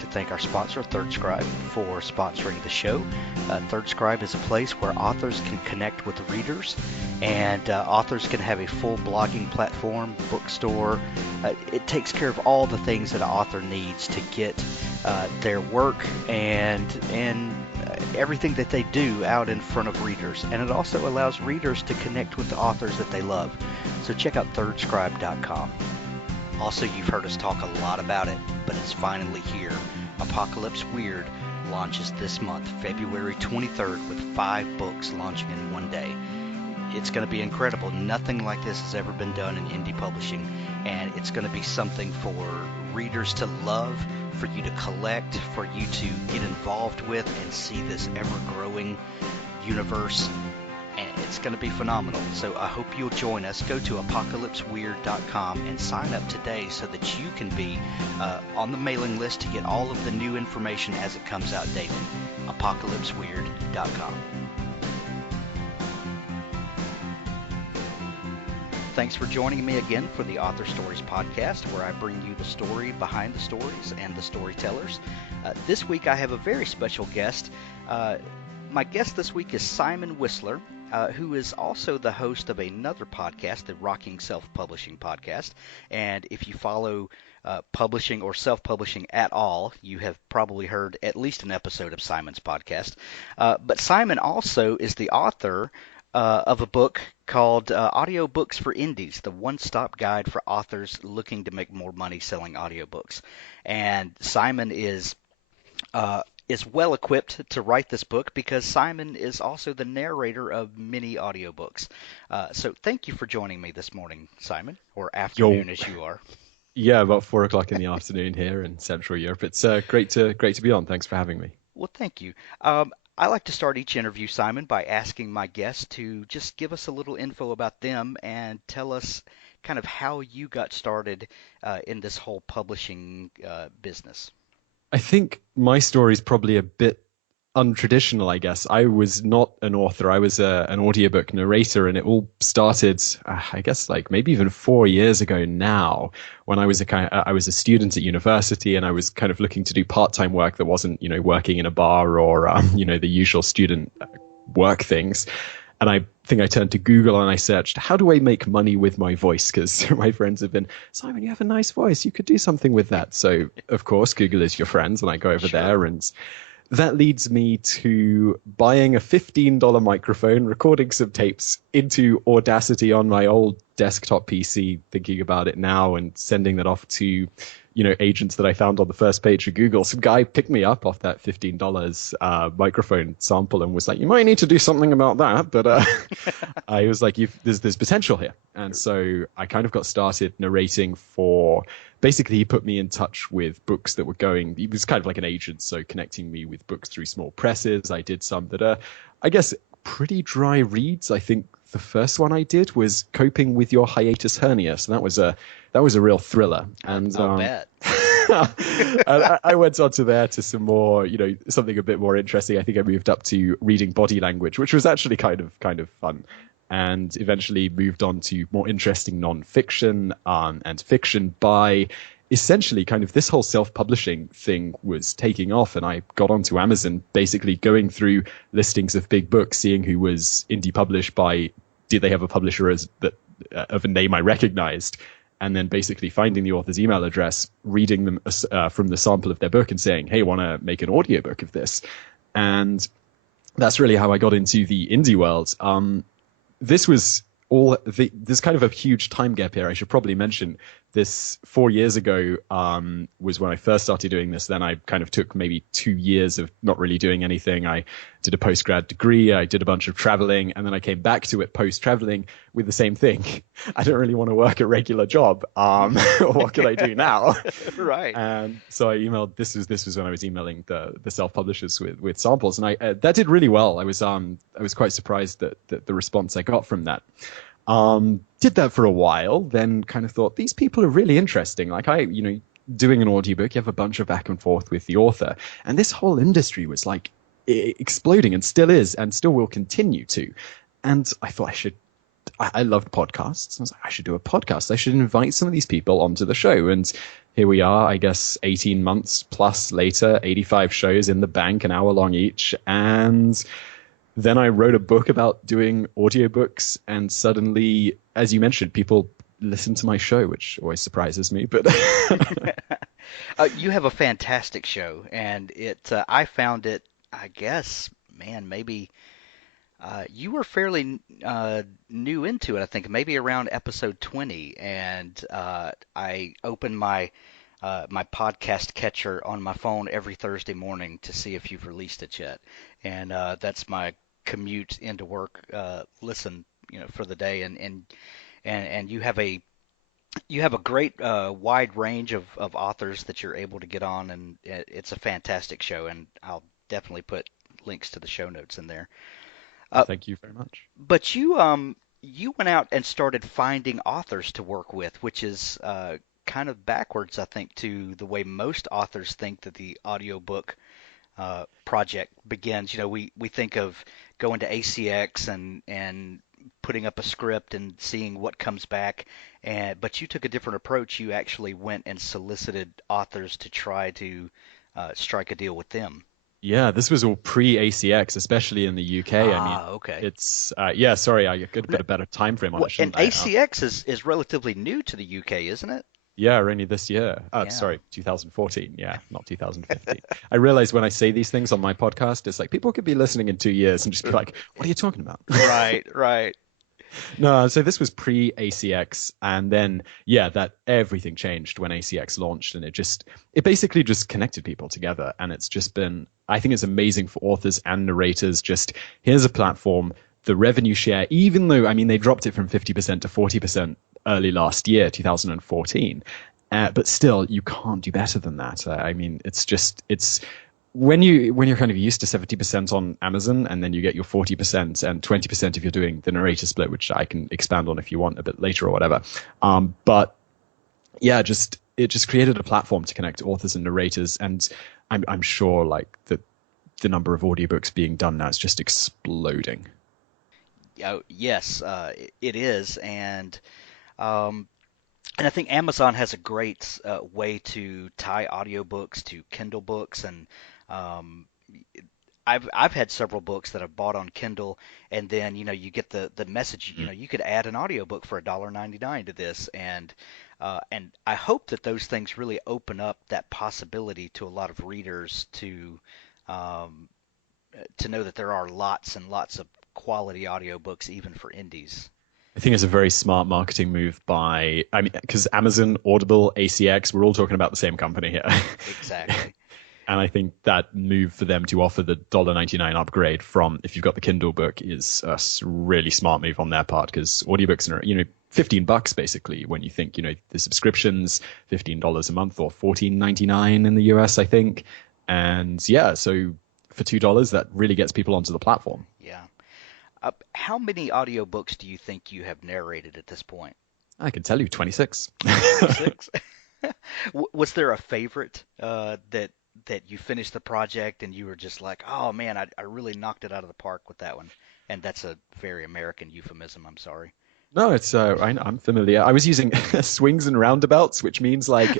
to thank our sponsor, ThirdScribe, for sponsoring the show. ThirdScribe is a place where authors can connect with readers, and authors can have a full blogging platform, bookstore. It takes care of all the things that an author needs to get their work and everything that they do out in front of readers. And it also allows readers to connect with the authors that they love. So check out ThirdScribe.com. Also, you've heard us talk a lot about it, but it's finally here. Apocalypse Weird launches this month, February 23rd, with 5 books launching in one day. It's going to be incredible. Nothing like this has ever been done in indie publishing, and it's going to be something for readers to love, for you to collect, for you to get involved with and see this ever-growing universe. And it's going to be phenomenal. So I hope you'll join us. Go to apocalypseweird.com and sign up today so that you can be on the mailing list to get all of the new information as it comes out daily. apocalypseweird.com. Thanks for joining me again for the Author Stories podcast, where I bring you the story behind the stories and the storytellers. This week I have a very special guest. My guest this week is Simon Whistler, who is also the host of another podcast, the Rocking Self-Publishing podcast. And if you follow publishing or self-publishing at all, you have probably heard at least an episode of Simon's podcast. But Simon also is the author of a book called Audiobooks for Indies, the one-stop guide for authors looking to make more money selling audiobooks. And Simon is well equipped to write this book because Simon is also the narrator of many audiobooks. So thank you for joining me this morning, Simon, or afternoon as you are. Yeah, about 4 o'clock in the afternoon here in Central Europe. It's great to be on. Thanks for having me. Well, thank you. I like to start each interview, Simon, by asking my guests to just give us a little info about them and tell us kind of how you got started in this whole publishing business. I think my story is probably a bit untraditional, I guess. I was not an author. I was an audiobook narrator, and it all started, I guess, like maybe even 4 years ago now, when I was a student at university, and I was kind of looking to do part-time work that wasn't, working in a bar or, the usual student work things. And I think I turned to Google and I searched, how do I make money with my voice? Because my friends have been, Simon, you have a nice voice. You could do something with that. So, of course, Google is your friends, and I go over there, and that leads me to buying a $15 microphone, recording some tapes into Audacity on my old desktop PC, thinking about it now, and sending that off to agents that I found on the first page of Google. Some guy picked me up off that $15 microphone sample and was like, you might need to do something about that. But I was like, there's potential here. And so I kind of got started narrating for, basically he put me in touch with books that were going, he was kind of like an agent, so connecting me with books through small presses. I did some that are, I guess, pretty dry reads. I think the first one I did was Coping with Your Hiatus Hernia. So that was a real thriller. And I'll bet. and I went on to there to some more, something a bit more interesting. I think I moved up to reading body language, which was actually kind of fun. And eventually moved on to more interesting nonfiction and fiction by essentially kind of this whole self-publishing thing was taking off. And I got onto Amazon, basically going through listings of big books, seeing who was indie published by, did they have a publisher of a name I recognized? And then basically finding the author's email address, reading them from the sample of their book and saying, hey, want to make an audiobook of this? And that's really how I got into the indie world. This was there's kind of a huge time gap here. I should probably mention this 4 years ago was when I first started doing this. Then I kind of took maybe 2 years of not really doing anything. I did a post-grad degree. I did a bunch of traveling, and then I came back to it post-traveling with the same thing. I don't really want to work a regular job. What can I do now? Right. And so I emailed. This was when I was emailing the self-publishers with samples, and that did really well. I was quite surprised that the response I got from that. Did that for a while, then kind of thought, these people are really interesting. Like doing an audiobook, you have a bunch of back and forth with the author. And this whole industry was like exploding, and still is, and still will continue to. And I thought I should I loved podcasts. I was like, I should do a podcast. I should invite some of these people onto the show. And here we are, I guess, 18 months plus later, 85 shows in the bank, an hour long each. And then I wrote a book about doing audiobooks. And suddenly, as you mentioned, people listen to my show, which always surprises me. But You have a fantastic show, and I found it, I guess, man, maybe you were fairly new into it, I think, maybe around episode 20, and I open my podcast catcher on my phone every Thursday morning to see if you've released it yet, and that's my commute into work. Listen, for the day, and you have a great wide range of authors that you're able to get on, and it's a fantastic show, and I'll definitely put links to the show notes in there. well, Uh, thank you very much. but you went out and started finding authors to work with, which is kind of backwards, I think, to the way most authors think that the audiobook project begins. We think of going to ACX and putting up a script and seeing what comes back. But you took a different approach. You actually went and solicited authors to try to strike a deal with them. Yeah, this was all pre-ACX, especially in the UK. I mean, Ah, okay. it's yeah. Sorry, I got a No, bit of better time frame on well, it, and shouldn't I? ACX is relatively new to the UK, isn't it? Yeah, only this year. Yeah. Sorry, 2014. Yeah, not 2015. I realize when I say these things on my podcast, it's like people could be listening in 2 years and just be like, "What are you talking about?" Right, right. No, so this was pre-ACX, and then yeah, that everything changed when ACX launched, and it basically just connected people together, and it's just been, I think it's amazing for authors and narrators. Just here's a platform, the revenue share, even though I mean they dropped it from 50% to 40% early last year, 2014. But still, you can't do better than that. I mean, it's when you're kind of used to 70% on Amazon, and then you get your 40% and 20% if you're doing the narrator split, which I can expand on if you want a bit later or whatever. But yeah, it just created a platform to connect authors and narrators, and I'm sure like the number of audiobooks being done now is just exploding. Yes, it is, um, and I think Amazon has a great way to tie audiobooks to Kindle books, and um, I've had several books that I've bought on Kindle, and then you get the message. You could add an audiobook for $1.99 to this, and I hope that those things really open up that possibility to a lot of readers um, to know that there are lots and lots of quality audiobooks even for indies. I think it's a very smart marketing move I mean, because Amazon, Audible, ACX, we're all talking about the same company here. Exactly. And I think that move for them to offer the $1.99 upgrade from if you've got the Kindle book is a really smart move on their part, because audiobooks are, $15 basically when you think, the subscriptions, $15 a month or $14.99 in the US, I think. And yeah, so for $2, that really gets people onto the platform. Yeah. How many audiobooks do you think you have narrated at this point? I can tell you 26. 26? Was there a favorite that you finished the project and you were just like, oh man, I really knocked it out of the park with that one? And that's a very American euphemism. I'm sorry. No, I'm familiar. I was using swings and roundabouts, which means like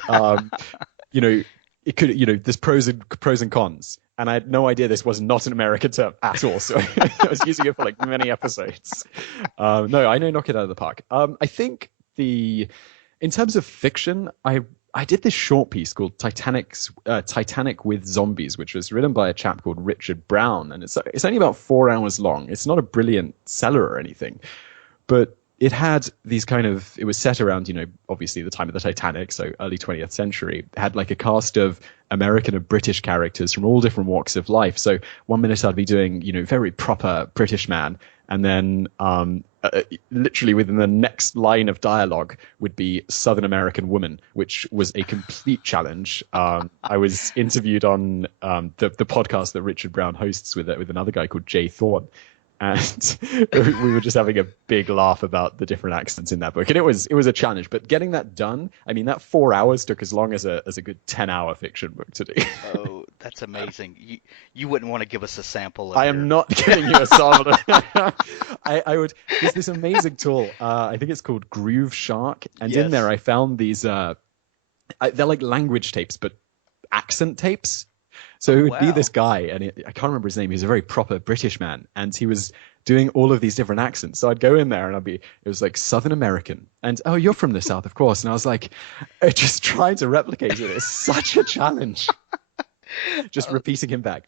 you know, it could, there's pros and cons. And I had no idea this was not an American term at all. So I was using it for like many episodes. No, I know knock it out of the park. I think in terms of fiction, I did this short piece called Titanic with Zombies, which was written by a chap called Richard Brown, and it's only about 4 hours long. It's not a brilliant seller or anything, but it had these it was set around, obviously the time of the Titanic, so early 20th century. It had like a cast of American and British characters from all different walks of life. So 1 minute I'd be doing, very proper British man. And then literally within the next line of dialogue would be Southern American woman, which was a complete challenge. I was interviewed on the podcast that Richard Brown hosts with another guy called Jay Thorne. And we were just having a big laugh about the different accents in that book, and it was a challenge. But getting that done, I mean, that 4 hours took as long as a good 10-hour fiction book to do. Oh, That's amazing. You wouldn't want to give us a sample of I am your. not giving you a sample. I would. There's this amazing tool. I think it's called Groove Shark, and in there Yes. I found these. They're like language tapes, but accent tapes. So Oh it would be this wow. guy, and I can't remember his name. He's a very proper British man, and he was doing all of these different accents. So I'd go in there, and it was like Southern American, and oh, you're from the South, of course. And I was like, just trying to replicate it is such a challenge. Just Oh, repeating him back,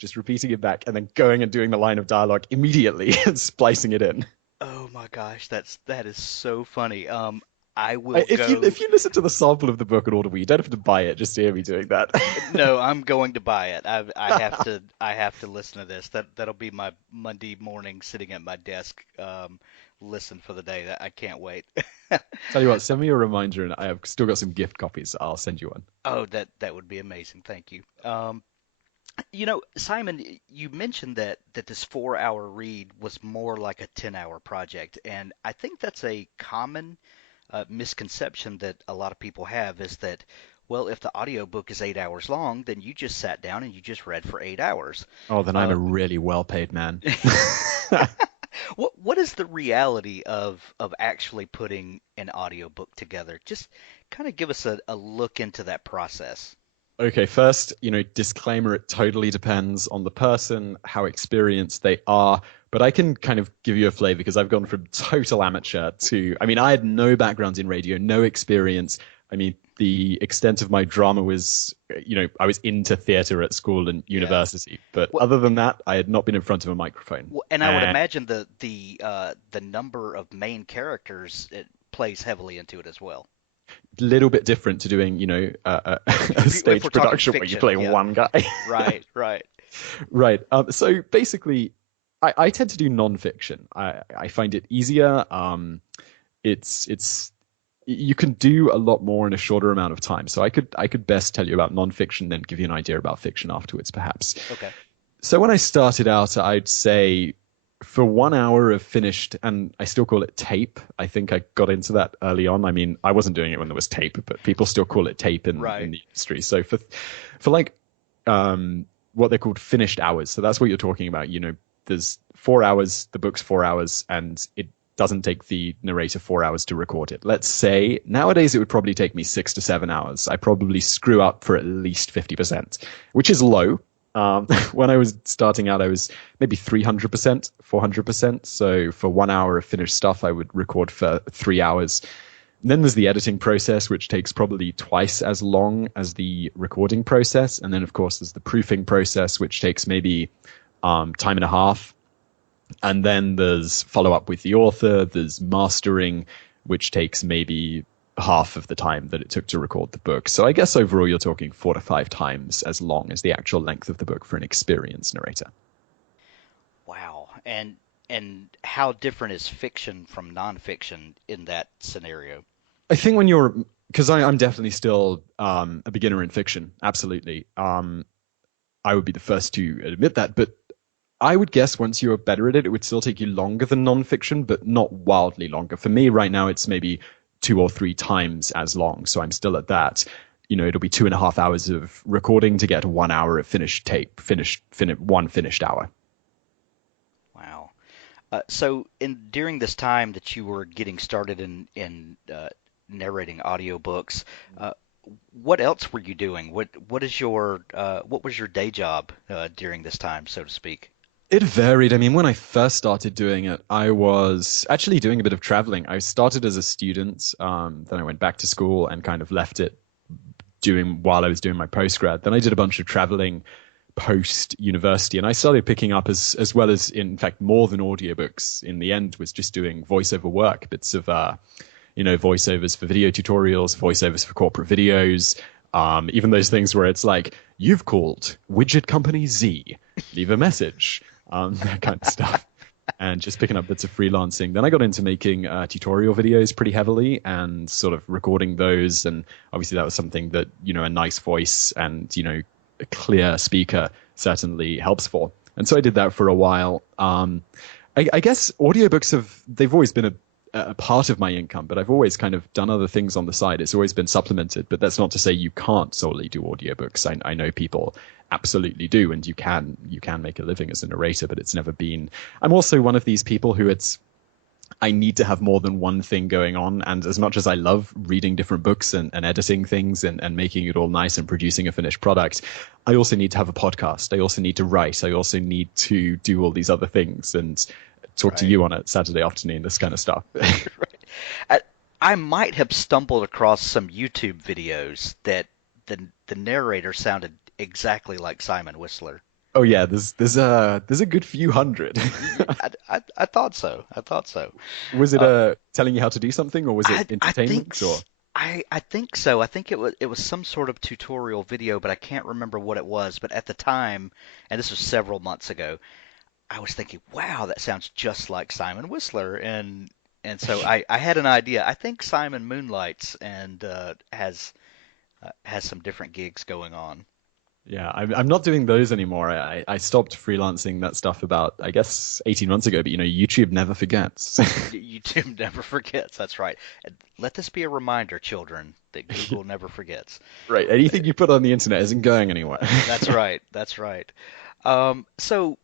and then going and doing the line of dialogue immediately and splicing it in. oh my gosh, that is so funny. I will If go. you listen to the sample of the book on Audible, you don't have to buy it just to hear me doing that. No, I'm going to buy it. I have to listen to this. That'll be my Monday morning sitting at my desk. Listen for the day. That I can't wait. Tell you what, send me a reminder, and I have still got some gift copies. I'll send you one. Oh, that would be amazing. Thank you. Simon, you mentioned that this 4 hour read was more like a 10-hour project, and I think that's a common misconception that a lot of people have is that, well, if the audiobook is 8 hours long, then you just sat down and you just read for 8 hours. Oh, then I'm a Uh, really well-paid man. what is the reality of actually putting an audiobook together? Just kind of give us a look into that process. Okay, first, disclaimer, it totally depends on the person, how experienced they are. But I can kind of give you a flavor because I've gone from total amateur to, I mean, I had no background in radio, no experience. I mean, the extent of my drama was, I was into theater at school and Yeah. university. But Well, other than that, I had not been in front of a microphone. and I would imagine the number of main characters it plays heavily into it as well. Little bit different to doing, a If we're stage talking production where you fiction, play yeah. one guy. Right, right. Right. So basically, I tend to do nonfiction. I find it easier. It's you can do a lot more in a shorter amount of time. So I could best tell you about nonfiction, then give you an idea about fiction afterwards, perhaps. Okay. So when I started out, I'd say for 1 hour of finished, and I still call it tape. I think I got into that early on. I mean, I wasn't doing it when there was tape, but people still call it tape in Right. the industry. So for like what they're called finished hours. So that's what you're talking about. There's 4 hours, the book's 4 hours, and it doesn't take the narrator 4 hours to record it. Let's say nowadays it would probably take me 6 to 7 hours. I probably screw up for at least 50%, which is low. When I was starting out, I was maybe 300%, 400%. So for 1 hour of finished stuff, I would record for 3 hours. And then there's the editing process, which takes probably twice as long as the recording process. And then, of course, there's the proofing process, which takes maybe time and a half. And then there's follow up with the author. There's mastering, which takes maybe half of the time that it took to record the book. So I guess overall you're talking 4 to 5 times as long as the actual length of the book for an experienced narrator. Wow. And how different is fiction from nonfiction in that scenario? I think because I'm definitely still a beginner in fiction, absolutely. I would be the first to admit that, but I would guess once you're better at it, it would still take you longer than nonfiction, but not wildly longer. For me right now, it's maybe 2 or 3 times as long. So I'm still at that. It'll be 2.5 hours of recording to get 1 hour of finished tape, one finished hour. Wow. So during this time that you were getting started in narrating audiobooks, uh, what else were you doing? What was your day job during this time, so to speak? It varied. I mean, when I first started doing it, I was actually doing a bit of traveling. I started as a student, then I went back to school and kind of left it doing while I was doing my postgrad. Then I did a bunch of traveling post university, and I started picking up as well as in fact more than audiobooks. In the end, was just doing voiceover work, bits of voiceovers for video tutorials, voiceovers for corporate videos. Even those things where it's like, you've called widget company Z, leave a message, that kind of stuff. And just picking up bits of freelancing. Then I got into making tutorial videos pretty heavily and sort of recording those. And obviously that was something that, a nice voice and, a clear speaker certainly helps for. And so I did that for a while. I guess audiobooks they've always been a part of my income, but I've always kind of done other things on the side. It's always been supplemented, but that's not to say you can't solely do audiobooks. I know people absolutely do, and you can make a living as a narrator, but it's never been. I'm also one of these people who I need to have more than one thing going on. And as much as I love reading different books and editing things and making it all nice and producing a finished product, I also need to have a podcast. I also need to write. I also need to do all these other things and talk to Right. you on a Saturday afternoon, this kind of stuff. Right. I, I might have stumbled across some YouTube videos that the narrator sounded exactly like Simon Whistler. Oh yeah, there's a good few hundred. I thought so. I thought so. Was it Uh, telling you how to do something, or was it I think entertainment, or? I think so. I think it was some sort of tutorial video, but I can't remember what it was. But at the time, and this was several months ago, I was thinking, wow, that sounds just like Simon Whistler, and so I had an idea. I think Simon moonlights and has some different gigs going on. Yeah, I'm not doing those anymore. I stopped freelancing that stuff about, I guess, 18 months ago, but YouTube never forgets. YouTube never forgets. That's right. And let this be a reminder, children, that Google never forgets. Right. Anything you put on the internet isn't going anywhere. That's right. That's right. So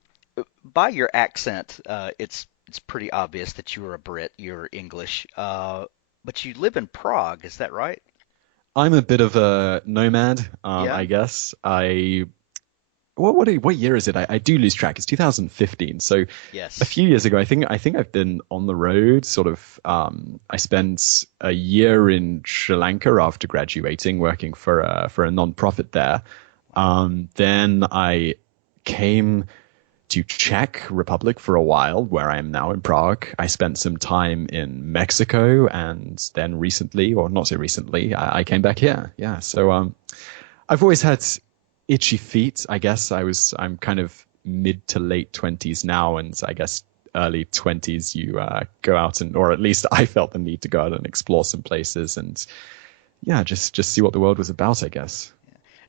by your accent, it's pretty obvious that you are a Brit. You're English, but you live in Prague. Is that right? I'm a bit of a nomad, Yeah. I guess. What year is it? I do lose track. It's 2015. So a Yes. few years ago, I think I've been on the road. Sort of. I spent a year in Sri Lanka after graduating, working for a non-profit there. Wow. Then I came to Czech Republic for a while, where I am now in Prague. I spent some time in Mexico, and then recently, or not so recently, I came back here. Yeah, so I've always had itchy feet. I guess I'm kind of mid to late 20s now, and I guess early 20s you go out and, or at least I felt the need to go out and explore some places and yeah, just see what the world was about, I guess.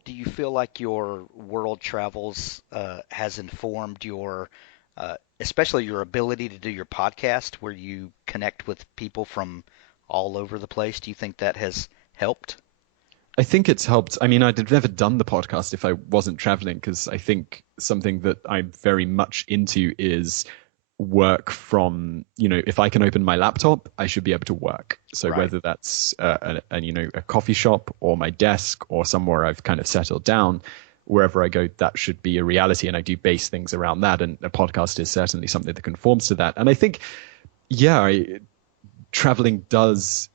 Do you feel like your world travels has informed especially your ability to do your podcast, where you connect with people from all over the place? Do you think that has helped? I think it's helped. I mean, I'd have never done the podcast if I wasn't traveling, because I think something that I'm very much into is work from, if I can open my laptop, I should be able to work. So Right. whether that's a coffee shop or my desk or somewhere I've kind of settled down, wherever I go, that should be a reality. And I do base things around that. And a podcast is certainly something that conforms to that. And I think, yeah, traveling does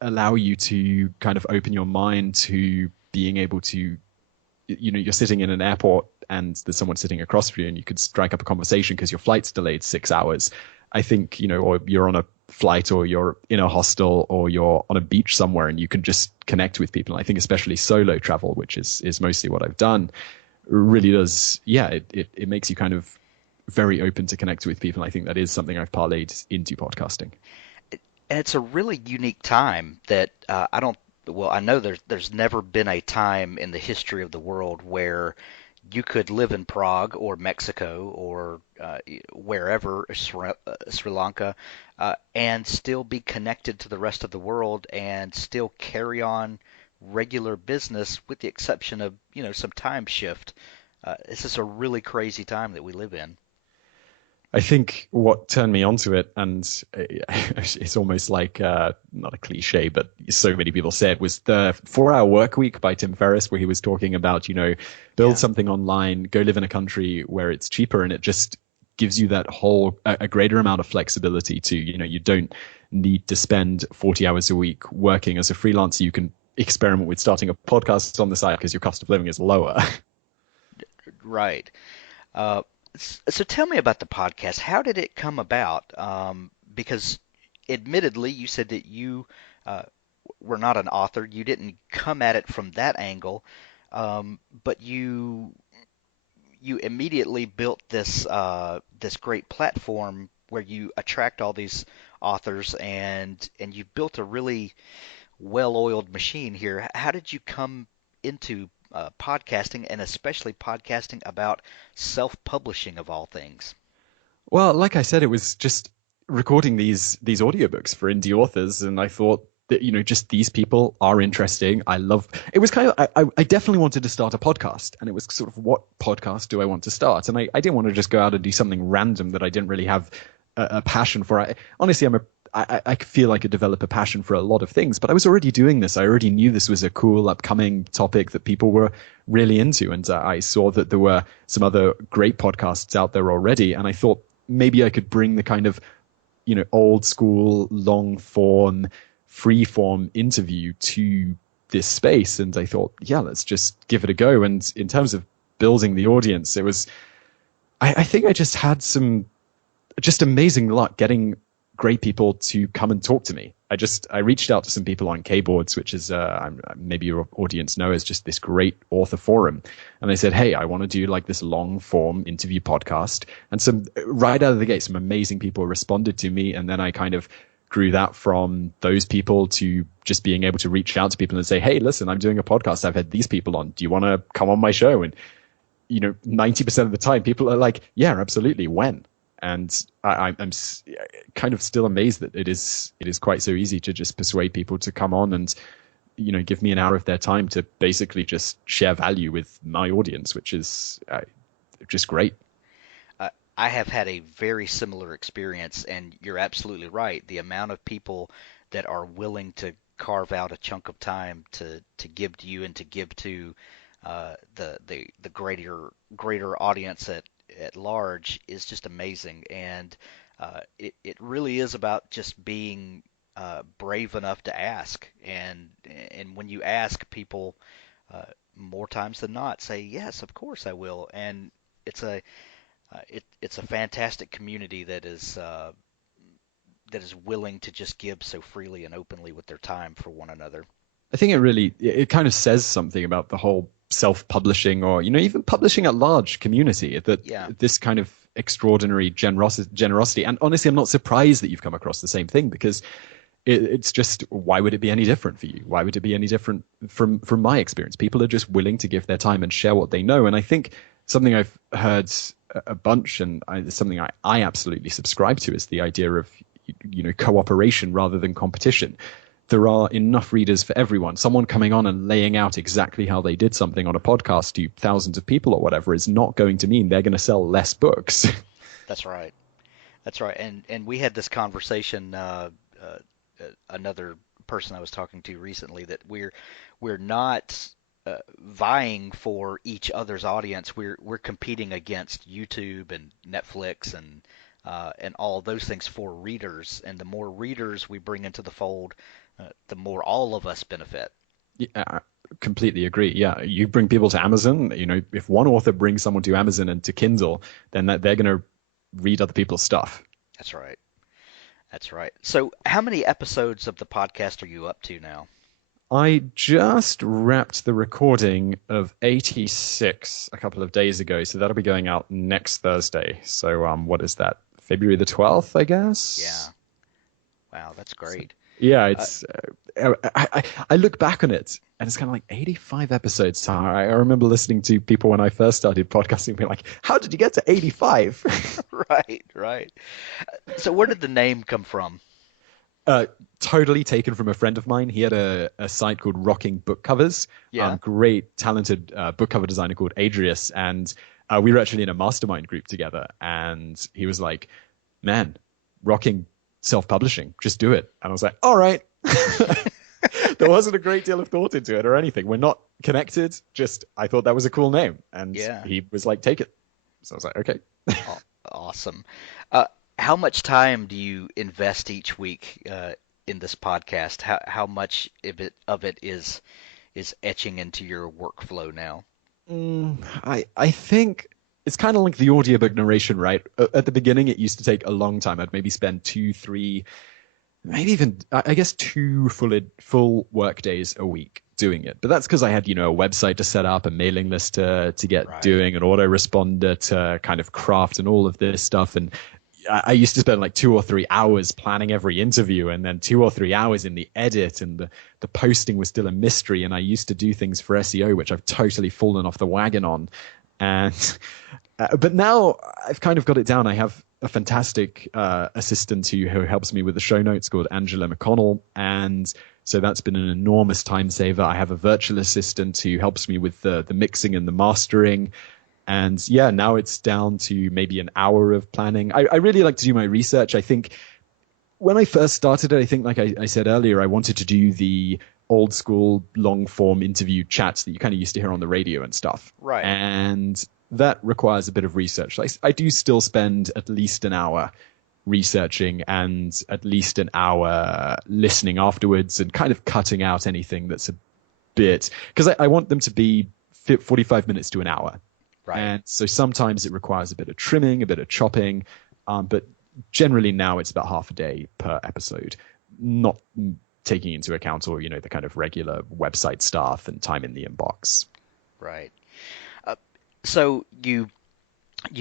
allow you to kind of open your mind to being able to, you're sitting in an airport and there's someone sitting across from you and you could strike up a conversation because your flight's delayed 6 hours. I think, or you're on a flight or you're in a hostel or you're on a beach somewhere and you can just connect with people. And I think especially solo travel, which is mostly what I've done, really does, yeah, it makes you kind of very open to connect with people. I think that is something I've parlayed into podcasting. And it's a really unique time that I don't. Well, I know there's never been a time in the history of the world where you could live in Prague or Mexico or wherever, Sri Lanka, and still be connected to the rest of the world and still carry on regular business, with the exception of some time shift. This is a really crazy time that we live in. I think what turned me onto it, and it's almost like not a cliche, but so many people say it, was the 4 Hour Work Week by Tim Ferriss, where he was talking about, build Yeah. something online, go live in a country where it's cheaper, and it just gives you that whole a greater amount of flexibility to, you don't need to spend 40 hours a week working as a freelancer. You can experiment with starting a podcast on the side because your cost of living is lower. Right. Uh, so tell me about the podcast. How did it come about? Because admittedly, you said that you uh, were not an author. You didn't come at it from that angle, but you immediately built this great platform where you attract all these authors, and you built a really well-oiled machine here. How did you come into podcasting, and especially podcasting about self-publishing of all things? Well, like I said, it was just recording these audiobooks for indie authors, and I thought that, just these people are interesting. I love it. Was kind of I definitely wanted to start a podcast, and it was sort of, what podcast do I want to start? And I didn't want to just go out and do something random that I didn't really have a passion for. Honestly, I feel like I develop a passion for a lot of things, but I was already doing this. I already knew this was a cool upcoming topic that people were really into, and I saw that there were some other great podcasts out there already, and I thought maybe I could bring the kind of old school, long form, free form interview to this space. And I thought, yeah, let's just give it a go. And in terms of building the audience, it was, I think I just had some just amazing luck getting great people to come and talk to me. I reached out to some people on Kboards, which is maybe your audience know is just this great author forum, and they said, hey, I want to do like this long form interview podcast. And right out of the gate, some amazing people responded to me, and then I kind of grew that from those people to just being able to reach out to people and say, hey, listen, I'm doing a podcast, I've had these people on, do you want to come on my show? And 90% of the time people are like, yeah, absolutely, when? And I'm kind of still amazed that it is quite so easy to just persuade people to come on and give me an hour of their time to basically just share value with my audience, which is just great. I have had a very similar experience, and you're absolutely right. The amount of people that are willing to carve out a chunk of time to give to you and to give to the greater audience at large is just amazing. And it really is about just being brave enough to ask. And when you ask, people more times than not say, yes, of course I will. And it's it's a fantastic community that is willing to just give so freely and openly with their time for one another. I think it kind of says something about the whole self-publishing, or even publishing at large community, that this kind of extraordinary generosity. And honestly, I'm not surprised that you've come across the same thing, because it's just, why would it be any different for you? Why would it be any different from my experience? People are just willing to give their time and share what they know. And I think something I've heard a bunch, and something I absolutely subscribe to, is the idea of cooperation rather than competition. There are enough readers for everyone. Someone coming on and laying out exactly how they did something on a podcast to thousands of people or whatever is not going to mean they're going to sell less books. That's right. That's right. And we had this conversation, another person I was talking to recently, that we're not vying for each other's audience. We're competing against YouTube and Netflix and all those things for readers. And the more readers we bring into the fold, the more all of us benefit. Yeah, I completely agree. Yeah, you bring people to Amazon. If one author brings someone to Amazon and to Kindle, then they're going to read other people's stuff. That's right. That's right. So, how many episodes of the podcast are you up to now? I just wrapped the recording of 86 a couple of days ago, so that'll be going out next Thursday. So, what is that? February the 12th, I guess? Yeah. Wow, that's great. Yeah, it's. I look back on it, and it's kind of like 85 episodes. So I remember listening to people when I first started podcasting, being like, "How did you get to 85?" Right. So where did the name come from? Totally taken from a friend of mine. He had a site called Rocking Book Covers. Yeah. Great, talented book cover designer called Adrius, and we were actually in a mastermind group together. And he was like, "Man, rocking self-publishing, just do it." And I was like, all right. There wasn't a great deal of thought into it or anything. We're not connected, just I thought that was a cool name, and he was like, take it. So I was like, okay. Awesome. How much time do you invest each week in this podcast? How much of it is etching into your workflow now? I think it's kind of like the audiobook narration, right? At the beginning, it used to take a long time. I'd maybe spend 2, 3, maybe even, I guess, 2 full work days a week doing it. But that's because I had, a website to set up, a mailing list to get doing, an autoresponder to kind of craft, and all of this stuff. And I used to spend like 2 or 3 hours planning every interview, and then 2 or 3 hours in the edit, and the posting was still a mystery. And I used to do things for SEO, which I've totally fallen off the wagon on. And but now I've kind of got it down. I have a fantastic assistant who helps me with the show notes called Angela McConnell. And so that's been an enormous time saver. I have a virtual assistant who helps me with the mixing and the mastering. And yeah, now it's down to maybe an hour of planning. I really like to do my research. I think when I first started it, I think, like I said earlier, I wanted to do the old school long form interview chats that you kind of used to hear on the radio and stuff. Right. And that requires a bit of research. I do still spend at least an hour researching and at least an hour listening afterwards and kind of cutting out anything that's a bit, because I want them to be 45 minutes to an hour. Right. And so sometimes it requires a bit of trimming, a bit of chopping, but generally now it's about half a day per episode, not taking into account all, the kind of regular website stuff and time in the inbox. Right. So you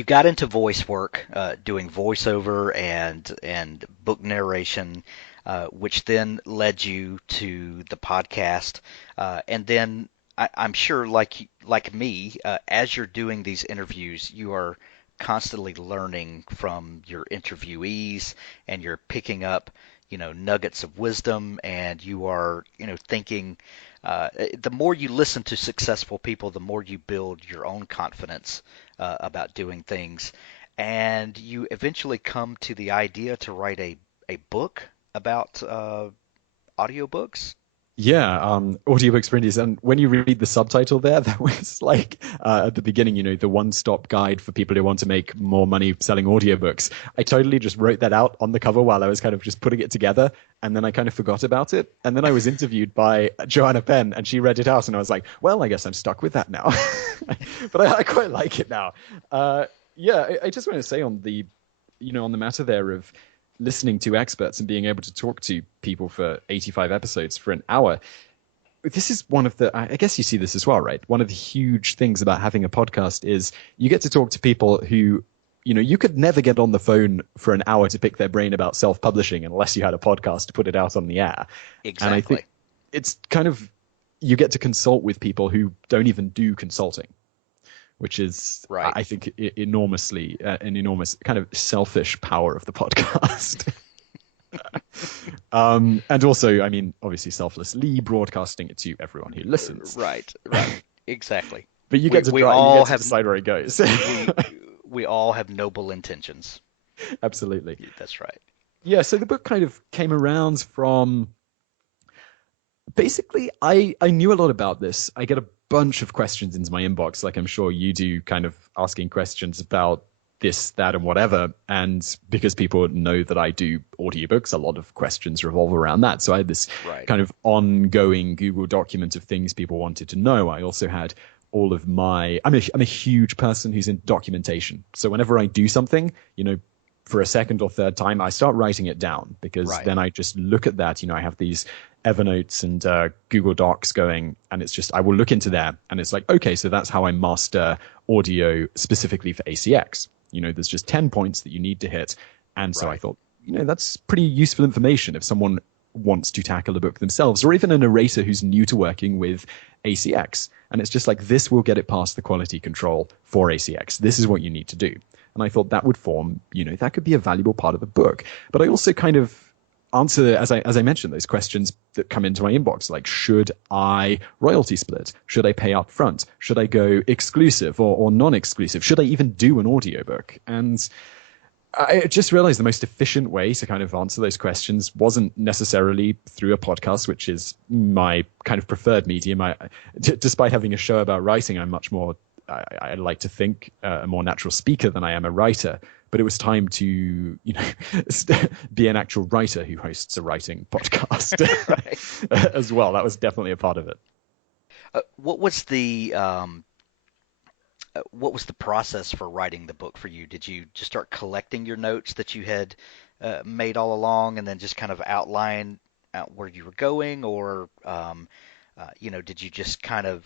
got into voice work, doing voiceover and book narration, which then led you to the podcast, and then I'm sure, like me, as you're doing these interviews, you are constantly learning from your interviewees, and you're picking up, nuggets of wisdom, and you are, thinking. The more you listen to successful people, the more you build your own confidence about doing things, and you eventually come to the idea to write a book about audiobooks. Yeah, audiobooks for indies. And when you read the subtitle there, that was like at the beginning, the one-stop guide for people who want to make more money selling audiobooks. I totally just wrote that out on the cover while I was kind of just putting it together. And then I kind of forgot about it. And then I was interviewed by Joanna Penn and she read it out. And I was like, well, I guess I'm stuck with that now. But I quite like it now. Yeah, I just want to say on the matter there of listening to experts and being able to talk to people for 85 episodes for an hour. This is one of the, I guess you see this as well, right? One of the huge things about having a podcast is you get to talk to people who, you could never get on the phone for an hour to pick their brain about self-publishing unless you had a podcast to put it out on the air. Exactly. And I think it's kind of, you get to consult with people who don't even do consulting, which is, right, I think, enormously an enormous kind of selfish power of the podcast. And also, I mean, obviously selflessly broadcasting it to everyone who listens. Right, exactly. But you get to decide where it goes. we all have noble intentions. Absolutely. That's right. Yeah, so the book kind of came around from... Basically, I knew a lot about this. I get a bunch of questions into my inbox, like I'm sure you do, kind of asking questions about this, that, and whatever. And because people know that I do audiobooks, a lot of questions revolve around that. So I had this kind of ongoing Google document of things people wanted to know. I also had all of my... I'm a huge person who's in documentation. So whenever I do something, for a second or third time, I start writing it down because then I just look at that. I have these Evernotes and Google Docs going, and it's just, I will look into there and it's like, okay, so that's how I master audio specifically for ACX. There's just 10 points that you need to hit. And so I thought, that's pretty useful information if someone wants to tackle a book themselves, or even a narrator who's new to working with ACX. And it's just like, this will get it past the quality control for ACX. This is what you need to do. And I thought that would form, that could be a valuable part of the book. But I also kind of answer, as I mentioned, those questions that come into my inbox, like, should I royalty split? Should I pay up front? Should I go exclusive or non-exclusive? Should I even do an audiobook? And I just realized the most efficient way to kind of answer those questions wasn't necessarily through a podcast, which is my kind of preferred medium. Despite having a show about writing, I'm much more, I like to think, a more natural speaker than I am a writer. But it was time to, be an actual writer who hosts a writing podcast as well. That was definitely a part of it. What was the process for writing the book for you? Did you just start collecting your notes that you had made all along, and then just kind of outline out where you were going, or did you just kind of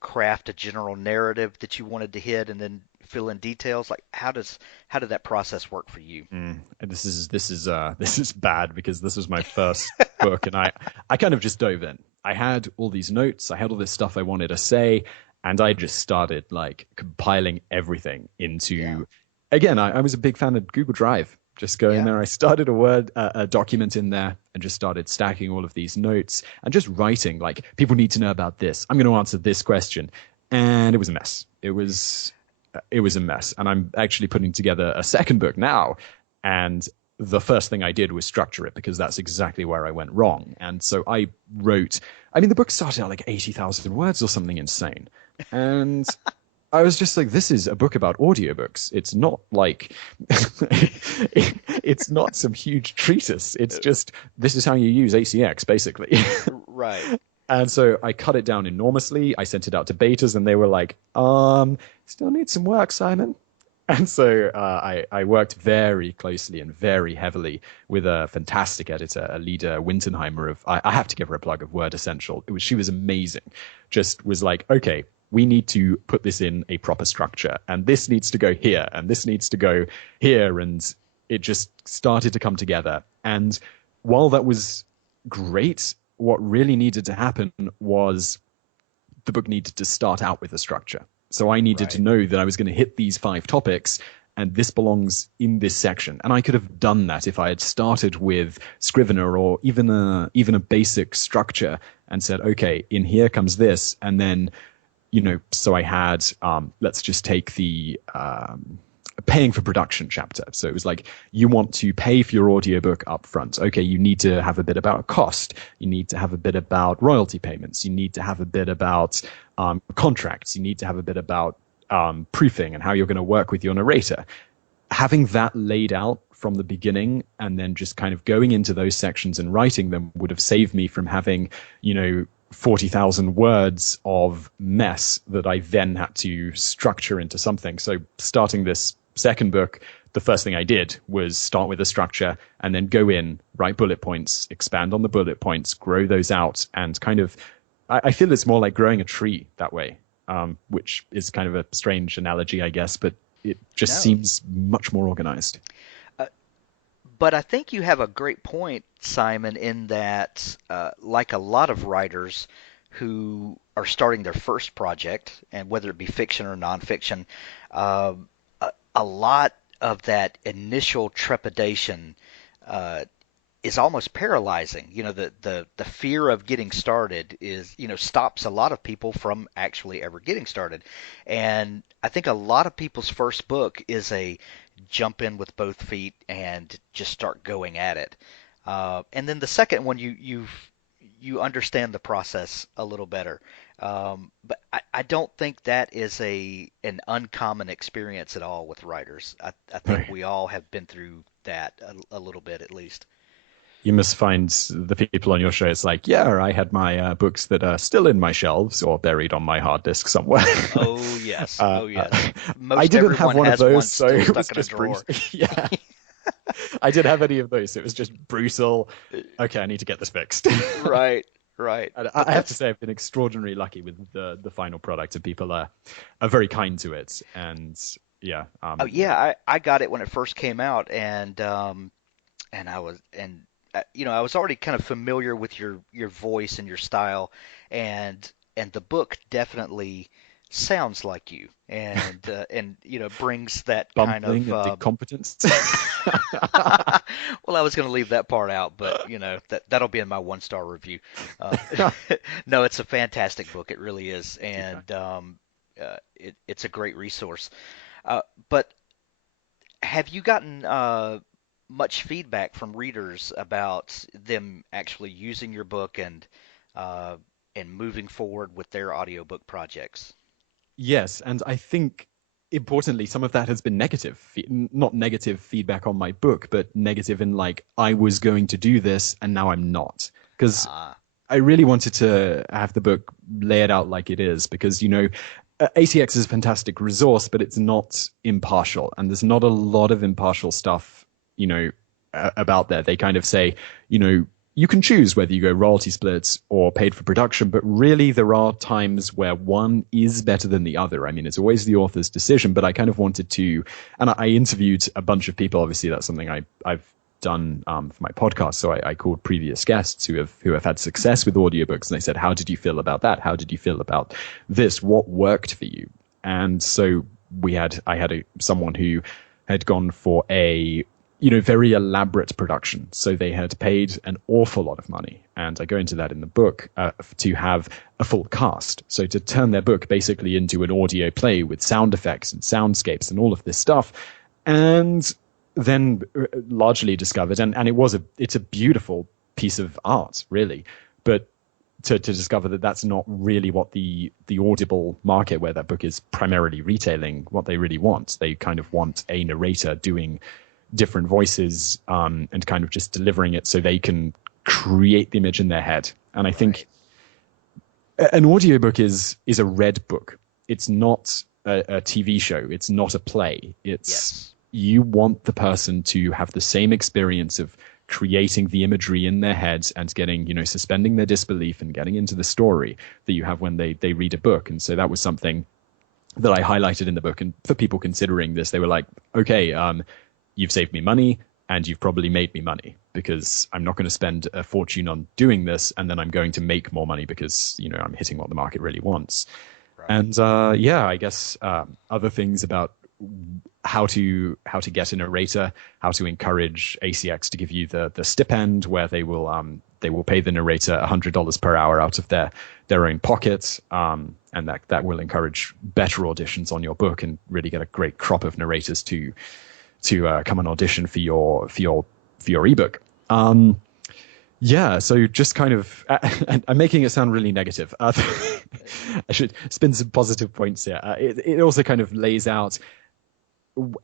craft a general narrative that you wanted to hit, and then fill in details? Like, how did that process work for you? This is bad because this was my first book, and I kind of just dove in. I had all these notes, I had all this stuff I wanted to say, and I just started like compiling everything into again, I was a big fan of Google Drive. Just go in Yeah. there. I started a document in there and just started stacking all of these notes and just writing like people need to know about this. I'm going to answer this question, and it was a mess. It was a mess. And I'm actually putting together a second book now, and the first thing I did was structure it because that's exactly where I went wrong. And so I wrote. I mean, the book started out like 80,000 words or something insane, and I was just like, this is a book about audiobooks. It's not like, it's not some huge treatise. It's just, this is how you use ACX, basically. Right. And so I cut it down enormously. I sent it out to betas, and they were like, still need some work, Simon. And so I worked very closely and very heavily with a fantastic editor, Alida Wintenheimer I have to give her a plug of Word Essential. She was amazing. Just was like, okay, we need to put this in a proper structure, and this needs to go here, and this needs to go here, and it just started to come together. And while that was great, what really needed to happen was the book needed to start out with a structure. So I needed to know that I was going to hit these 5 topics, and this belongs in this section. And I could have done that if I had started with Scrivener or even a basic structure and said, okay, in here comes this, and then so I had, let's just take the paying for production chapter. So it was like, you want to pay for your audiobook up front. Okay, you need to have a bit about cost. You need to have a bit about royalty payments. You need to have a bit about contracts. You need to have a bit about proofing and how you're going to work with your narrator. Having that laid out from the beginning and then just kind of going into those sections and writing them would have saved me from having, 40,000 words of mess that I then had to structure into something. So starting this second book, the first thing I did was start with a structure and then go in, write bullet points, expand on the bullet points, grow those out, and kind of, I feel it's more like growing a tree that way, which is kind of a strange analogy, I guess, but it just seems much more organized. But I think you have a great point, Simon, in that, like a lot of writers who are starting their first project, and whether it be fiction or nonfiction, uh, a lot of that initial trepidation is almost paralyzing. The fear of getting started is, stops a lot of people from actually ever getting started. And I think a lot of people's first book is a jump in with both feet and just start going at it. And then the second one, you understand the process a little better. But I don't think that is an uncommon experience at all with writers. I think we all have been through that a little bit at least. You must find the people on your show. It's like, yeah, I had my books that are still in my shelves or buried on my hard disk somewhere. Oh yes, oh yes. I didn't have one of those, so it was just brutal. Yeah, I didn't have any of those. It was just brutal. Okay, I need to get this fixed. Right, right. I have to say, I've been extraordinarily lucky with the final product, and people are very kind to it. And yeah, Oh yeah, I got it when it first came out, and I was already kind of familiar with your voice and your style, and the book definitely sounds like you, and brings that kind bumbling of and incompetence. well, I was going to leave that part out, but that'll be in my 1-star review. Uh, no, it's a fantastic book, it really is, and it's a great resource. But have you gotten much feedback from readers about them actually using your book and moving forward with their audiobook projects? Yes, and I think importantly, some of that has been negative, not negative feedback on my book, but negative in like, I was going to do this and now I'm not. Because Ah, I really wanted to have the book lay it out like it is, because, ATX is a fantastic resource, but it's not impartial. And there's not a lot of impartial stuff, about there. They kind of say, you can choose whether you go royalty splits or paid for production, but really there are times where one is better than the other. I mean, it's always the author's decision, but I kind of wanted to, and I interviewed a bunch of people. Obviously, that's something I've done for my podcast. So I called previous guests who have had success with audiobooks, and they said, how did you feel about that? How did you feel about this? What worked for you? And so I had someone who had gone for a very elaborate production. So they had paid an awful lot of money. And I go into that in the book to have a full cast. So to turn their book basically into an audio play with sound effects and soundscapes and all of this stuff. And then largely discovered, and it's a beautiful piece of art, really. But to discover that that's not really what the Audible market, where that book is primarily retailing, what they really want. They kind of want a narrator doing different voices and kind of just delivering it so they can create the image in their head. And I think an audiobook is a read book. It's not a TV show. It's not a play. You want the person to have the same experience of creating the imagery in their heads and getting, suspending their disbelief and getting into the story that you have when they read a book. And so that was something that I highlighted in the book. And for people considering this, they were like, okay, you've saved me money and you've probably made me money, because I'm not going to spend a fortune on doing this and then I'm going to make more money because, I'm hitting what the market really wants. Right. And I guess other things about how to get a narrator, how to encourage ACX to give you the stipend, where they will pay the narrator $100 per hour out of their own pocket, and that will encourage better auditions on your book and really get a great crop of narrators to come and audition for your ebook. So just kind of, I'm making it sound really negative. I should spin some positive points here. It also kind of lays out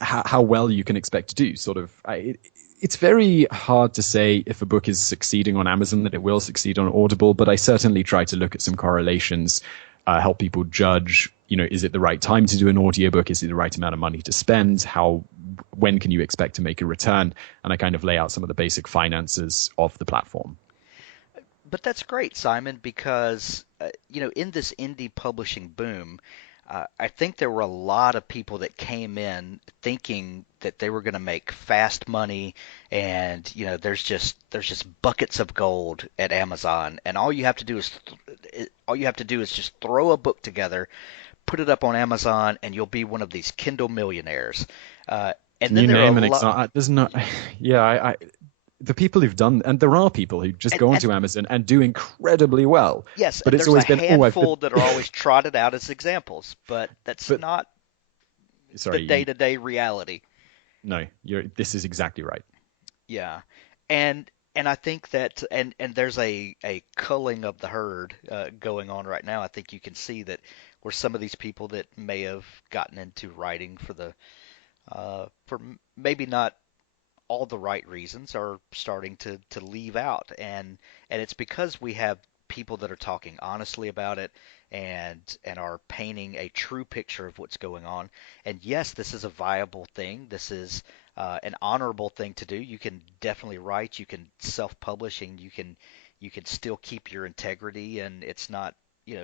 how well you can expect to do. Sort of, it's very hard to say if a book is succeeding on Amazon that it will succeed on Audible, but I certainly try to look at some correlations, help people judge, is it the right time to do an audiobook? Is it the right amount of money to spend? When can you expect to make a return? And I kind of lay out some of the basic finances of the platform. But that's great, Simon, because, in this indie publishing boom, I think there were a lot of people that came in thinking that they were going to make fast money, and there's just buckets of gold at Amazon, and all you have to do is just throw a book together, put it up on Amazon, and you'll be one of these Kindle millionaires. And Can then you there name are an example? There's not. Yeah, the people who've done, and there are people who just go onto Amazon and do incredibly well. Yes, but and it's there's always a been handful that are always trotted out as examples, but that's not the day-to-day reality. No, this is exactly right. Yeah, and I think that and there's a culling of the herd going on right now. I think you can see that where some of these people that may have gotten into writing for maybe not all the right reasons are starting to leave out, and it's because we have people that are talking honestly about it and are painting a true picture of what's going on. And yes, this is a viable thing. This is an honorable thing to do. You can definitely write, you can self-publish, and you can still keep your integrity, and it's not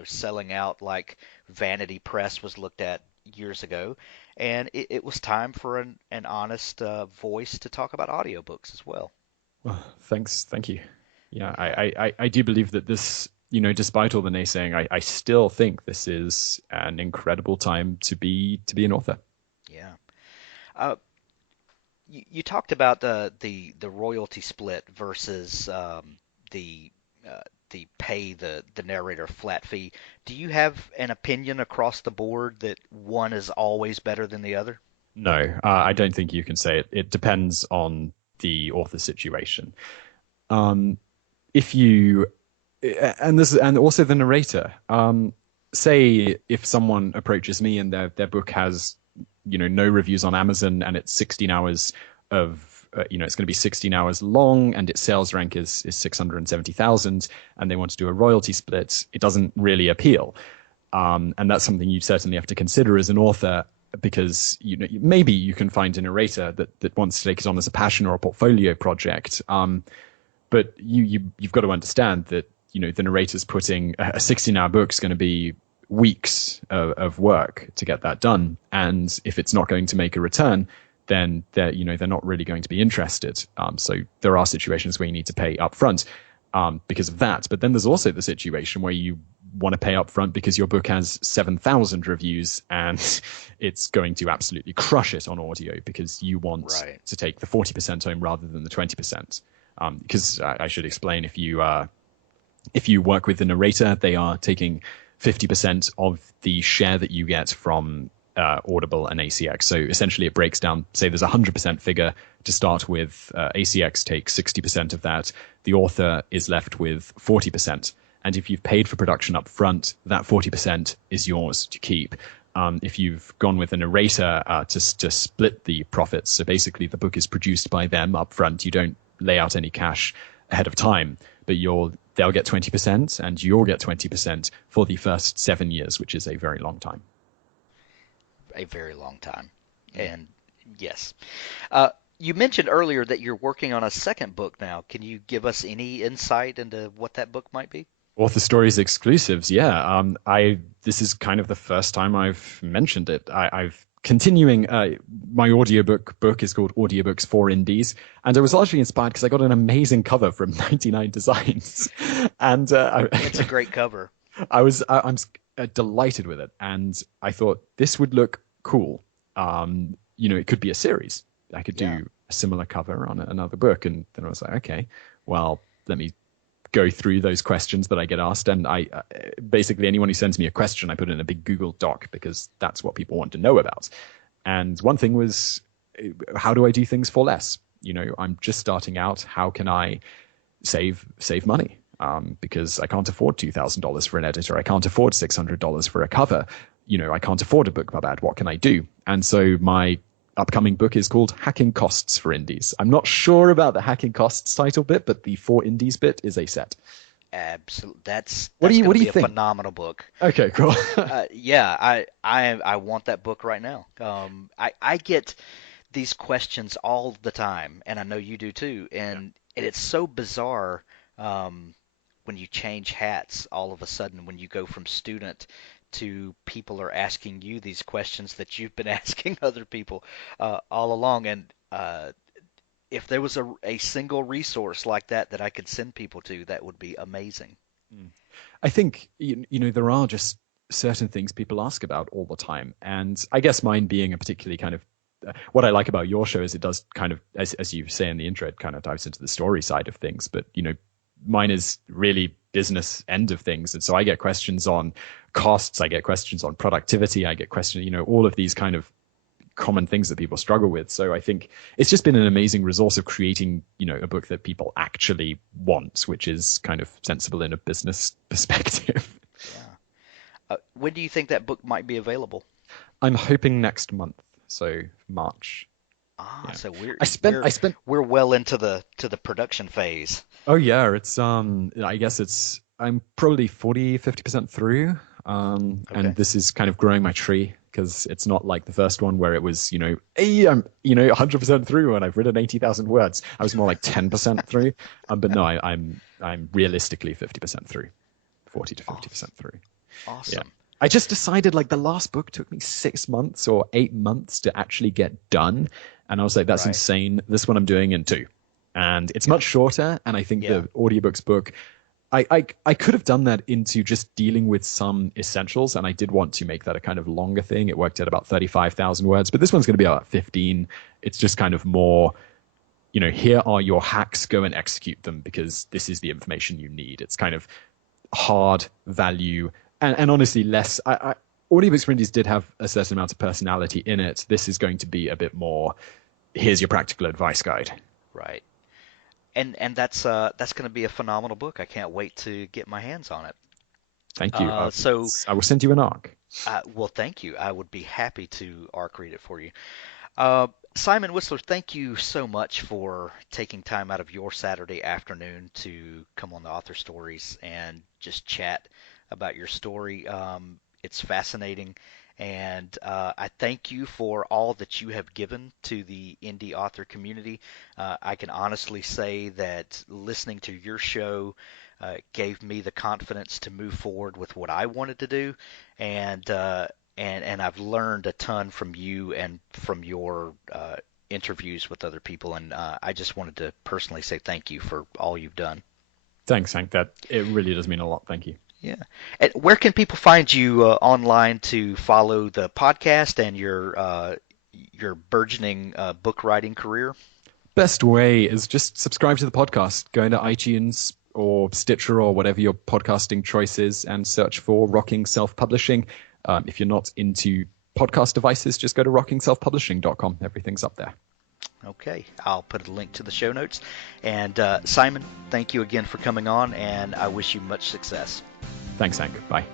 selling out like Vanity Press was looked at years ago. And it was time for an honest voice to talk about audiobooks as well. Well, thank you. Yeah, I do believe that this, despite all the naysaying, I still think this is an incredible time to be an author. Yeah. You talked about the royalty split versus the pay the narrator flat fee. Do you have an opinion across the board that one is always better than the other? No, I don't think you can say it. It depends on the author situation. If you and also the narrator. Say if someone approaches me and their book has no reviews on Amazon and it's 16 hours of it's going to be 16 hours long and its sales rank is 670,000 and they want to do a royalty split, it doesn't really appeal. And that's something you certainly have to consider as an author, because maybe you can find a narrator that wants to take it on as a passion or a portfolio project. But you've got to understand that the narrator's putting a 16-hour book is going to be weeks of work to get that done, and if it's not going to make a return, then they're not really going to be interested. So there are situations where you need to pay upfront because of that. But then there's also the situation where you want to pay up front because your book has 7,000 reviews and it's going to absolutely crush it on audio because you want Right. to take the 40% home rather than the 20%. Because I should explain, if you work with the narrator, they are taking 50% of the share that you get from Audible and ACX. So essentially it breaks down, say there's a 100% figure to start with. ACX takes 60% of that. The author is left with 40%. And if you've paid for production up front, that 40% is yours to keep. If you've gone with a narrator to split the profits, so basically the book is produced by them up front, you don't lay out any cash ahead of time, but they'll get 20% and you'll get 20% for the first 7 years, which is a very long time. A very long time. And yes. Uh, you mentioned earlier that you're working on a second book now. Can you give us any insight into what that book might be? Author Stories exclusives, yeah. I This is kind of the first time I've mentioned it. I've continuing my audiobook book is called Audiobooks for Indies, and I was largely inspired because I got an amazing cover from 99 Designs, and It's a great cover. I'm delighted with it, and I thought this would look cool. It could be a series. I could Yeah. do a similar cover on another book, and then I was like, okay, well, let me go through those questions that I get asked. And I basically anyone who sends me a question, I put it in a big Google Doc because that's what people want to know about. And one thing was, how do I do things for less? I'm just starting out. How can I save money? Because I can't afford $2,000 for an editor. I can't afford $600 for a cover. I can't afford a book club ad. What can I do? And so my upcoming book is called Hacking Costs for Indies. I'm not sure about the Hacking Costs title bit, but the For Indies bit is a set. Absolutely. That's What do going to you be a think? phenomenal book. Okay, cool. Yeah, I want that book right now. I get these questions all the time, and I know you do too. And it's so bizarre when you change hats all of a sudden, when you go from student to people are asking you these questions that you've been asking other people all along. And if there was a single resource like that that I could send people to, that would be amazing. I think there are just certain things people ask about all the time, and I guess mine being a particularly kind of what I like about your show is it does kind of, as you say in the intro, it kind of dives into the story side of things, but mine is really business end of things, and so I get questions on costs, I get questions on productivity, I get questions, all of these kind of common things that people struggle with. So I think it's just been an amazing resource of creating, a book that people actually want, which is kind of sensible in a business perspective. Yeah. When do you think that book might be available? I'm hoping next month, so March. Ah, Yeah. so we're I spent we're I spent we're well into the production phase. Oh yeah, it's I guess I'm probably 50% through. And Okay. this is kind of growing my tree because it's not like the first one where it was, hey, I'm 100% through and I've written 80,000 words. I was more like 10% through. But no, I'm realistically 50% through, 40 to Awesome. 50% through. Yeah. Awesome. I just decided like the last book took me 6 months or 8 months to actually get done. And I was like, that's Right. insane. This one I'm doing in 2. And it's Yeah. much shorter. And I think Yeah. the audiobooks book, I could have done that into just dealing with some essentials. And I did want to make that a kind of longer thing. It worked at about 35,000 words, but this one's going to be about 15. It's just kind of more, here are your hacks, go and execute them because this is the information you need. It's kind of hard value and honestly less. Audiobooks for Indies did have a certain amount of personality in it. This is going to be a bit more, here's your practical advice guide. Right. And that's going to be a phenomenal book. I can't wait to get my hands on it. Thank you. So, I will send you an arc. well, thank you. I would be happy to arc read it for you. Uh, Simon Whistler, thank you so much for taking time out of your Saturday afternoon to come on the Author Stories and just chat about your story. It's fascinating, and I thank you for all that you have given to the indie author community. I can honestly say that listening to your show gave me the confidence to move forward with what I wanted to do, and and I've learned a ton from you and from your interviews with other people, and I just wanted to personally say thank you for all you've done. Thanks, Hank. That it really does mean a lot. Thank you. Yeah. And where can people find you online to follow the podcast and your burgeoning book writing career? Best way is just subscribe to the podcast. Go into iTunes or Stitcher or whatever your podcasting choice is and search for Rocking Self-Publishing. If you're not into podcast devices, just go to rockingselfpublishing.com. Everything's up there. Okay, I'll put a link to the show notes. And Simon, thank you again for coming on, and I wish you much success. Thanks, Hank. Bye.